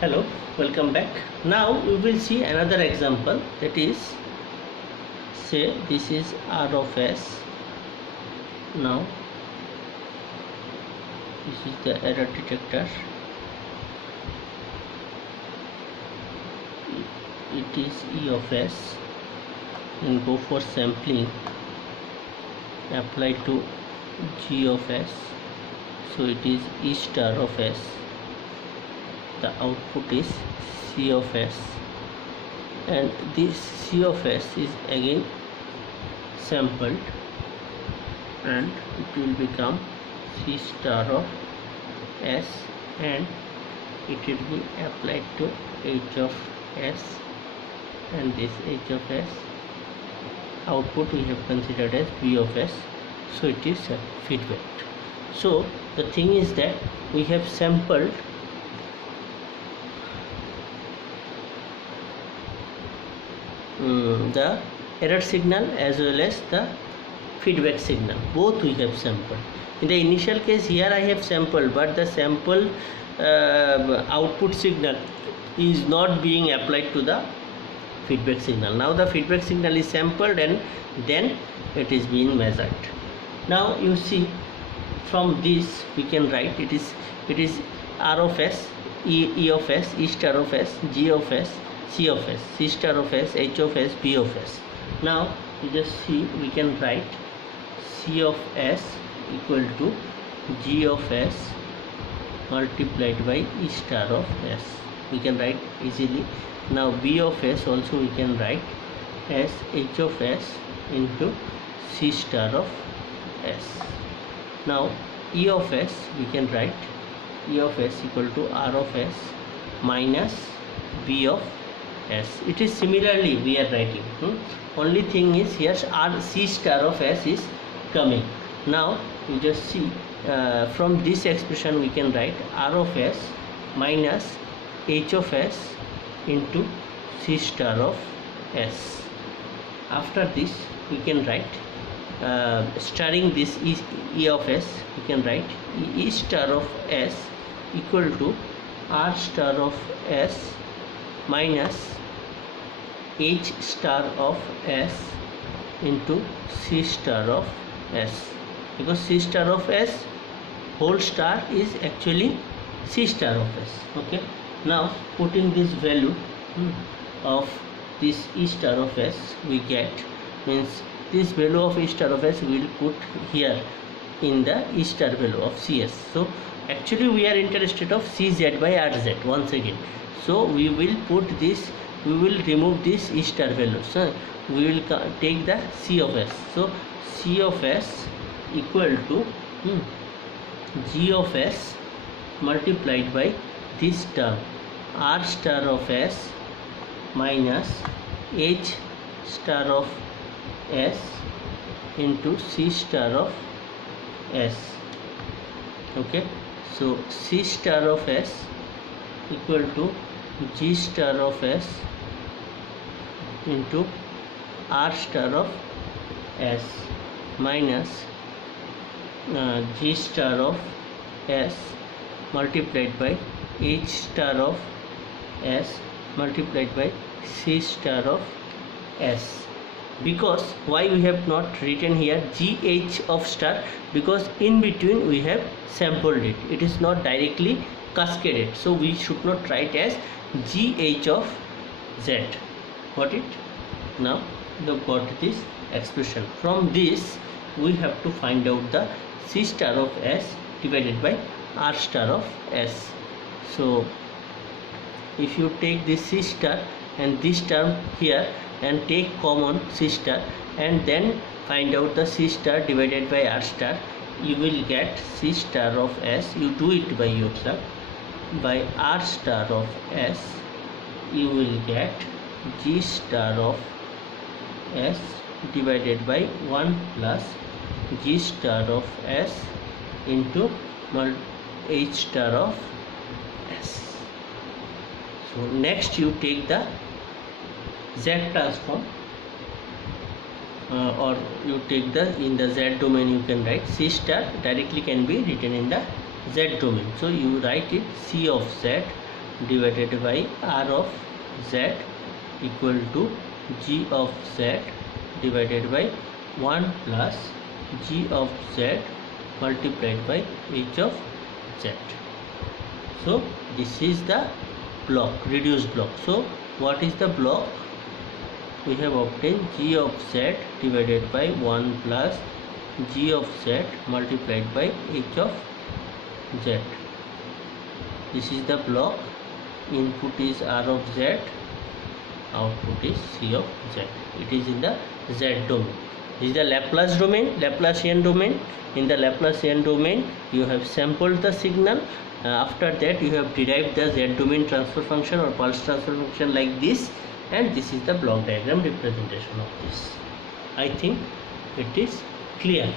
Hello, welcome back. Now we will see another example, that is, say this is R of S. Now this is the error detector. It is E of S, and go for sampling, apply to G of S, so it is E star of S. The output is C of S, and this C of S is again sampled, and it will become C star of S, and it will be applied to H of S, and this H of S output we have considered as B of S, so it is a feedback. So the thing is that we have sampled the error signal as well as the feedback signal, both we have sampled. In the initial case here I have sampled, but the sample output signal is not being applied to the feedback signal. Now the feedback signal is sampled and then it is being measured. Now you see, from this we can write it is R of S, E of S, E star of S, G of S, C of S, C star of S, H of S, B of S. Now you just see, we can write C of S equal to G of S multiplied by E star of S. We can write easily. Now B of S also we can write as H of S into C star of S. Now E of S we can write E of S equal to R of S minus B of S. It is similarly we are writing. Only thing is here R C star of S is coming. Now you just see, from this expression we can write R of S minus H of S into C star of S. After this we can write, starring this E of S, we can write E star of S equal to R star of S minus H star of S into C star of S, because C star of S whole star is actually C star of S. Okay, now putting this value of this E star of S, we get, means this value of E star of S we will put here in the E star value of CS. So actually we are interested of CZ by RZ once again. So we will put this, we will remove this E star value, so we will take the C of S. So C of S equal to G of S multiplied by this term R star of S minus H star of S into C star of S. Okay, so C star of S equal to G star of S into R star of S minus G star of S multiplied by H star of S multiplied by C star of S. Because why we have not written here GH of star? Because in between we have sampled it, it is not directly cascaded, so we should not write as GH of Z. Got it? Now we have got this expression. From this we have to find out the C star of S divided by R star of S. So if you take this C star and this term here and take common C star and then find out the C star divided by R star, you will get C star of S. You do it by yourself. By R star of S you will get G star of S divided by 1 plus G star of S into H star of S. So next you take the Z transform, or you take the, in the Z domain you can write C star directly can be written in the Z domain. So you write it C of Z divided by r of z equal to g of z divided by 1 plus g of z multiplied by h of z. So this is the block, reduced block. So what is the block? We have obtained g of z divided by 1 plus g of z multiplied by h of z. This is the block. Input is r of z, output is c of z. It is in the z domain. This is the Laplace domain, Laplacian domain. In the Laplacian domain, you have sampled the signal. After that, you have derived the z domain transfer function or pulse transfer function like this, and this is the block diagram representation of this. I think it is clear.